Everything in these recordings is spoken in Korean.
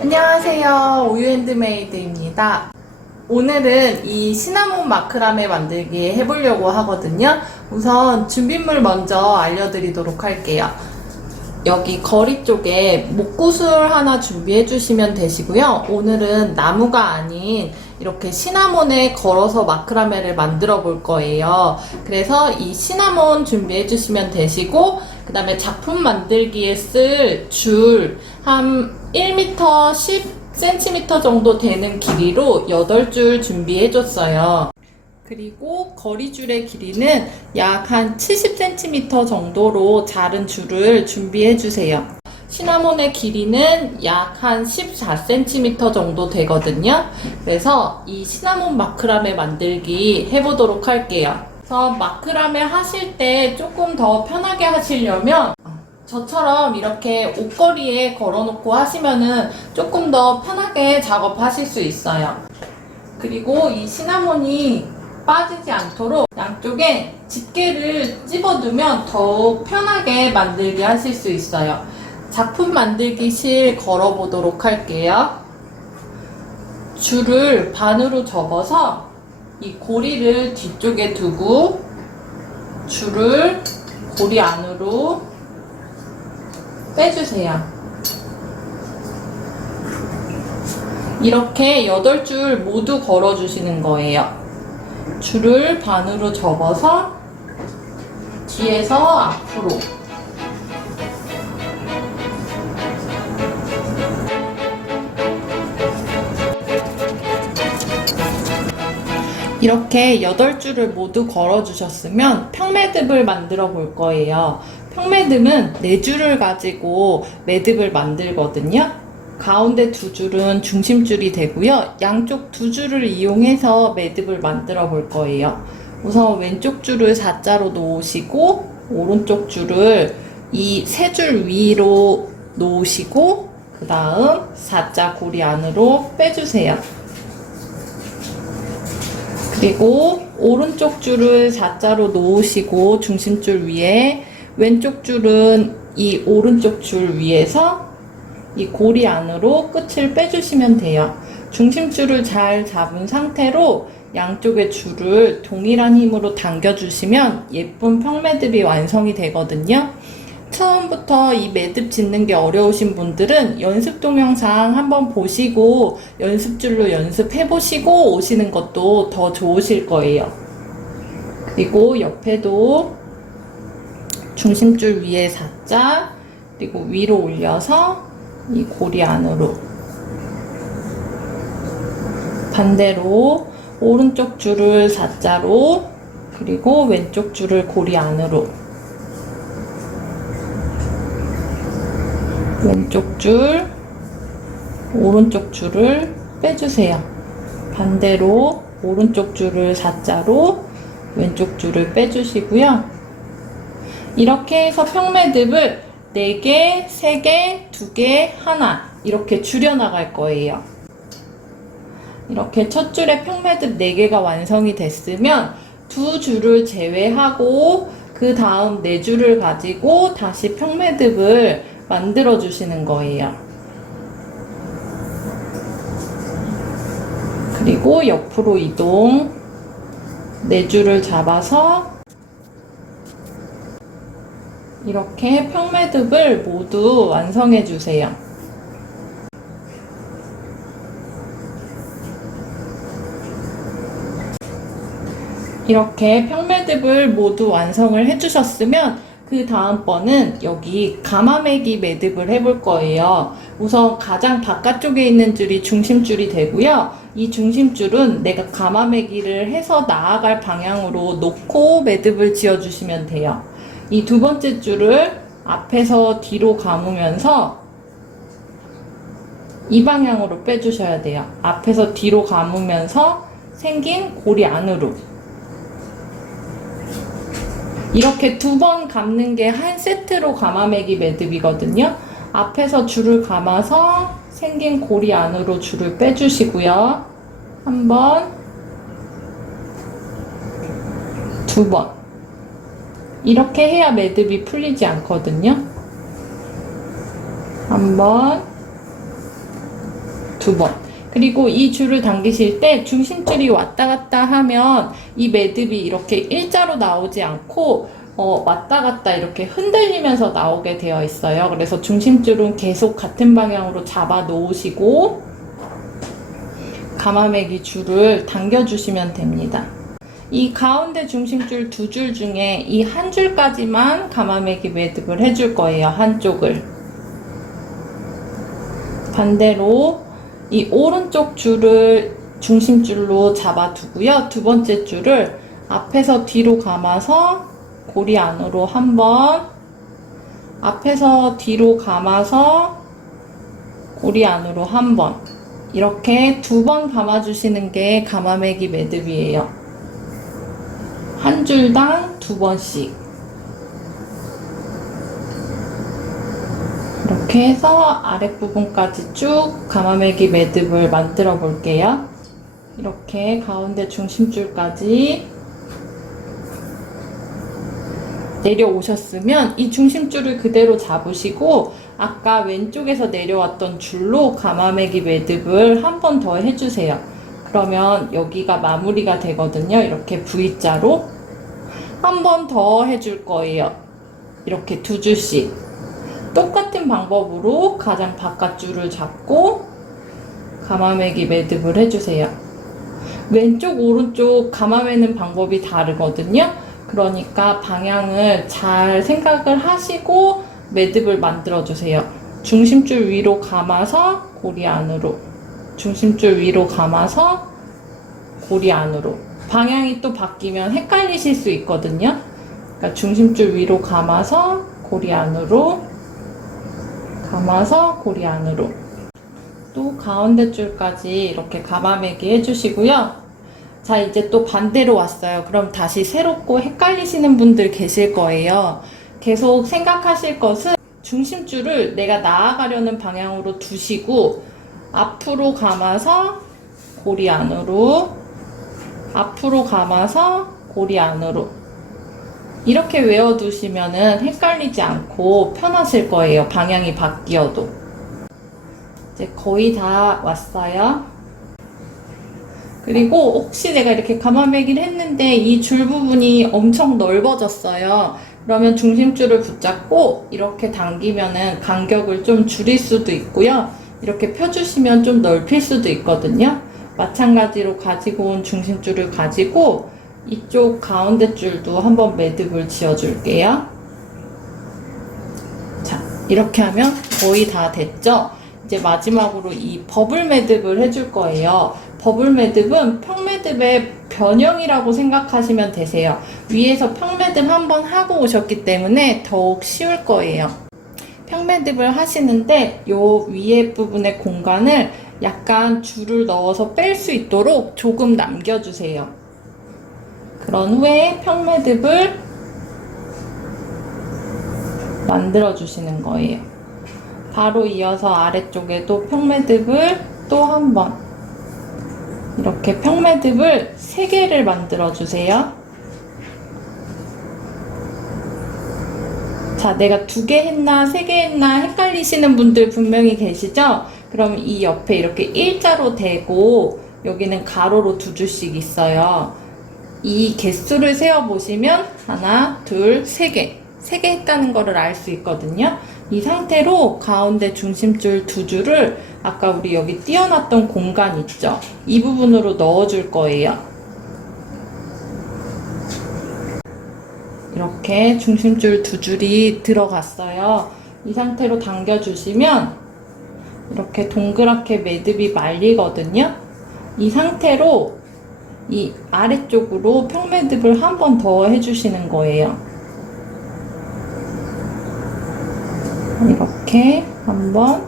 안녕하세요. 우유핸드메이드입니다. 오늘은 이 시나몬 마크라메 만들기 해보려고 하거든요. 우선 준비물 먼저 알려드리도록 할게요. 여기 거리 쪽에 목구슬 하나 준비해 주시면 되시고요. 오늘은 나무가 아닌 이렇게 시나몬에 걸어서 마크라메를 만들어 볼 거예요. 그래서 이 시나몬 준비해 주시면 되시고, 그 다음에 작품 만들기에 쓸 줄 한 1m 10cm 정도 되는 길이로 8줄 준비해 줬어요. 그리고 거리줄의 길이는 약 한 70cm 정도로 자른 줄을 준비해 주세요. 시나몬의 길이는 약 한 14cm 정도 되거든요. 그래서 이 시나몬 마크라메 만들기 해보도록 할게요. 그래서 마크라메 하실 때 조금 더 편하게 하시려면 저처럼 이렇게 옷걸이에 걸어놓고 하시면은 조금 더 편하게 작업하실 수 있어요. 그리고 이 시나몬이 빠지지 않도록 양쪽에 집게를 집어두면 더욱 편하게 만들게 하실 수 있어요. 작품 만들기 실 걸어보도록 할게요. 줄을 반으로 접어서 이 고리를 뒤쪽에 두고 줄을 고리 안으로 빼주세요. 이렇게 8줄 모두 걸어주시는 거예요. 줄을 반으로 접어서 뒤에서 앞으로 이렇게 8줄을 모두 걸어주셨으면 평매듭을 만들어 볼 거예요. 평매듭은 4줄을 가지고 매듭을 만들거든요. 가운데 2줄은 중심줄이 되고요. 양쪽 2줄을 이용해서 매듭을 만들어 볼 거예요. 우선 왼쪽 줄을 4자로 놓으시고 오른쪽 줄을 이 3줄 위로 놓으시고 그 다음 4자 고리 안으로 빼주세요. 그리고 오른쪽 줄을 4자로 놓으시고 중심줄 위에, 왼쪽 줄은 이 오른쪽 줄 위에서 이 고리 안으로 끝을 빼주시면 돼요. 중심줄을 잘 잡은 상태로 양쪽의 줄을 동일한 힘으로 당겨주시면 예쁜 평매듭이 완성이 되거든요. 처음부터 이 매듭 짓는 게 어려우신 분들은 연습 동영상 한번 보시고 연습줄로 연습해보시고 오시는 것도 더 좋으실 거예요. 그리고 옆에도 중심줄 위에 4자, 그리고 위로 올려서 이 고리 안으로, 반대로 오른쪽 줄을 4자로, 그리고 왼쪽 줄을 고리 안으로, 왼쪽 줄, 오른쪽 줄을 빼주세요. 반대로 오른쪽 줄을 4자로, 왼쪽 줄을 빼주시고요. 이렇게 해서 평매듭을 4개, 3개, 2개, 하나 이렇게 줄여나갈 거예요. 이렇게 첫 줄에 평매듭 4개가 완성이 됐으면 2줄을 제외하고 그 다음 4줄을 가지고 다시 평매듭을 만들어 주시는 거예요. 그리고 옆으로 이동, 4줄을 잡아서 이렇게 평매듭을 모두 완성해 주세요. 이렇게 평매듭을 모두 완성을 해주셨으면 그 다음번은 여기 가마매기 매듭을 해볼 거예요. 우선 가장 바깥쪽에 있는 줄이 중심줄이 되고요. 이 중심줄은 내가 가마매기를 해서 나아갈 방향으로 놓고 매듭을 지어주시면 돼요. 이 2번째 줄을 앞에서 뒤로 감으면서 이 방향으로 빼주셔야 돼요. 앞에서 뒤로 감으면서 생긴 고리 안으로. 이렇게 2번 감는 게 한 세트로 가마매기 매듭이거든요. 앞에서 줄을 감아서 생긴 고리 안으로 줄을 빼주시고요. 1번, 2번. 이렇게 해야 매듭이 풀리지 않거든요. 1번, 2번. 그리고 이 줄을 당기실 때 중심줄이 왔다 갔다 하면 이 매듭이 이렇게 일자로 나오지 않고 왔다 갔다 이렇게 흔들리면서 나오게 되어 있어요. 그래서 중심줄은 계속 같은 방향으로 잡아 놓으시고 가마매기 줄을 당겨 주시면 됩니다. 이 가운데 중심줄 2줄 중에 이 한 줄까지만 가마매기 매듭을 해줄 거예요. 한쪽을. 반대로 이 오른쪽 줄을 중심줄로 잡아두고요. 두 번째 줄을 앞에서 뒤로 감아서 고리 안으로 한 번, 앞에서 뒤로 감아서 고리 안으로 한 번, 이렇게 2번 감아주시는 게 가마매기 매듭이에요. 한 줄당 2번씩. 이렇게 해서 아랫부분까지 쭉 가마매기 매듭을 만들어 볼게요. 이렇게 가운데 중심줄까지 내려오셨으면 이 중심줄을 그대로 잡으시고 아까 왼쪽에서 내려왔던 줄로 가마매기 매듭을 한 번 더 해주세요. 그러면 여기가 마무리가 되거든요. 이렇게 V자로 한 번 더 해줄 거예요. 이렇게 2줄씩 똑같은 방법으로 가장 바깥 줄을 잡고 가마매기 매듭을 해주세요. 왼쪽 오른쪽 가마매는 방법이 다르거든요. 그러니까 방향을 잘 생각을 하시고 매듭을 만들어 주세요. 중심줄 위로 감아서 고리 안으로, 중심줄 위로 감아서 고리 안으로. 방향이 또 바뀌면 헷갈리실 수 있거든요. 그러니까 중심줄 위로 감아서 고리 안으로, 감아서 고리 안으로. 또 가운데 줄까지 이렇게 가마매기 해주시고요. 자, 이제 또 반대로 왔어요. 그럼 다시 새롭고 헷갈리시는 분들 계실 거예요. 계속 생각하실 것은 중심줄을 내가 나아가려는 방향으로 두시고 앞으로 감아서 고리 안으로, 앞으로 감아서 고리 안으로, 이렇게 외워두시면은 헷갈리지 않고 편하실 거예요. 방향이 바뀌어도. 이제 거의 다 왔어요. 그리고 혹시 내가 이렇게 가마매기를 했는데 이 줄 부분이 엄청 넓어졌어요. 그러면 중심줄을 붙잡고 이렇게 당기면은 간격을 좀 줄일 수도 있고요. 이렇게 펴주시면 좀 넓힐 수도 있거든요. 마찬가지로 가지고 온 중심줄을 가지고 이쪽 가운데 줄도 한번 매듭을 지어줄게요. 자, 이렇게 하면 거의 다 됐죠? 이제 마지막으로 이 버블 매듭을 해줄 거예요. 버블 매듭은 평매듭의 변형이라고 생각하시면 되세요. 위에서 평매듭 한번 하고 오셨기 때문에 더욱 쉬울 거예요. 평매듭을 하시는데 요 위에 부분의 공간을 약간 줄을 넣어서 뺄 수 있도록 조금 남겨주세요. 그런 후에 평매듭을 만들어 주시는 거예요. 바로 이어서 아래쪽에도 평매듭을 또 한 번, 이렇게 평매듭을 3개를 만들어 주세요. 자, 내가 2개 했나 3개 했나 헷갈리시는 분들 분명히 계시죠? 그럼 이 옆에 이렇게 일자로 대고 여기는 가로로 2줄씩 있어요. 이 개수를 세어보시면 하나, 둘, 3개. 3개 했다는 거를 알 수 있거든요. 이 상태로 가운데 중심줄 2줄을 아까 우리 여기 띄어놨던 공간 있죠? 이 부분으로 넣어줄 거예요. 이렇게 중심줄 2줄이 들어갔어요. 이 상태로 당겨주시면 이렇게 동그랗게 매듭이 말리거든요. 이 상태로 이 아래쪽으로 평매듭을 한 번 더 해주시는 거예요. 이렇게 한 번,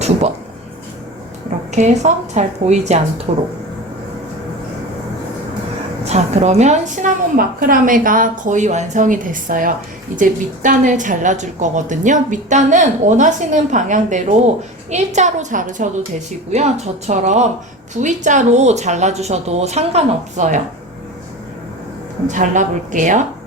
2번. 이렇게 해서 잘 보이지 않도록. 자, 그러면 시나몬 마크라메가 거의 완성이 됐어요. 이제 밑단을 잘라줄 거거든요. 밑단은 원하시는 방향대로 일자로 자르셔도 되시고요. 저처럼 V자로 잘라주셔도 상관없어요. 그럼 잘라볼게요.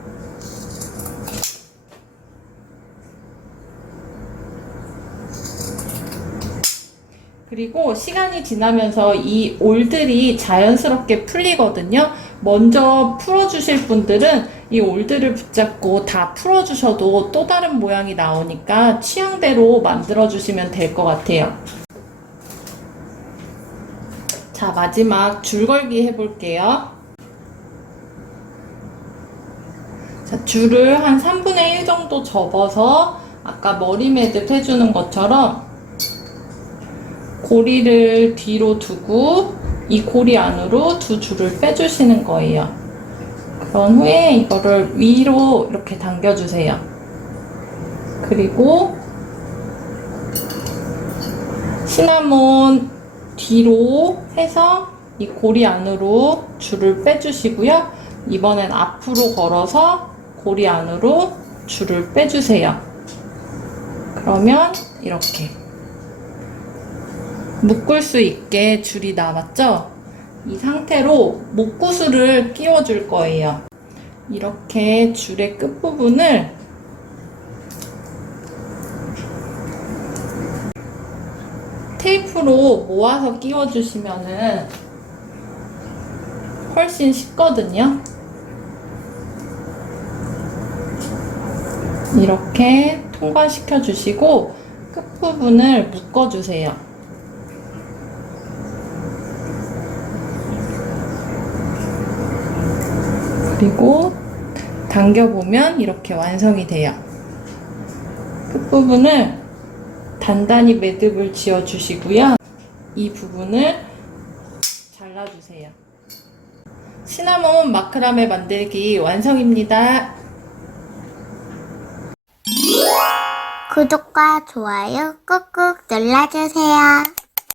그리고 시간이 지나면서 이 올들이 자연스럽게 풀리거든요. 먼저 풀어주실 분들은 이 올들을 붙잡고 다 풀어주셔도 또 다른 모양이 나오니까 취향대로 만들어주시면 될 것 같아요. 자, 마지막 줄걸기 해볼게요. 자, 줄을 한 3분의 1 정도 접어서 아까 머리 매듭 해주는 것처럼 고리를 뒤로 두고 이 고리 안으로 두 줄을 빼주시는 거예요. 그런 후에 이거를 위로 이렇게 당겨주세요. 그리고 시나몬 뒤로 해서 이 고리 안으로 줄을 빼주시고요. 이번엔 앞으로 걸어서 고리 안으로 줄을 빼주세요. 그러면 이렇게 묶을 수 있게 줄이 남았죠? 이 상태로 목구슬을 끼워줄 거예요. 이렇게 줄의 끝부분을 테이프로 모아서 끼워주시면은 훨씬 쉽거든요. 이렇게 통과시켜 주시고 끝부분을 묶어주세요. 그리고 당겨보면 이렇게 완성이 돼요. 끝부분을 단단히 매듭을 지어주시고요. 이 부분을 잘라주세요. 시나몬 마크라메 만들기 완성입니다. 구독과 좋아요 꾹꾹 눌러주세요.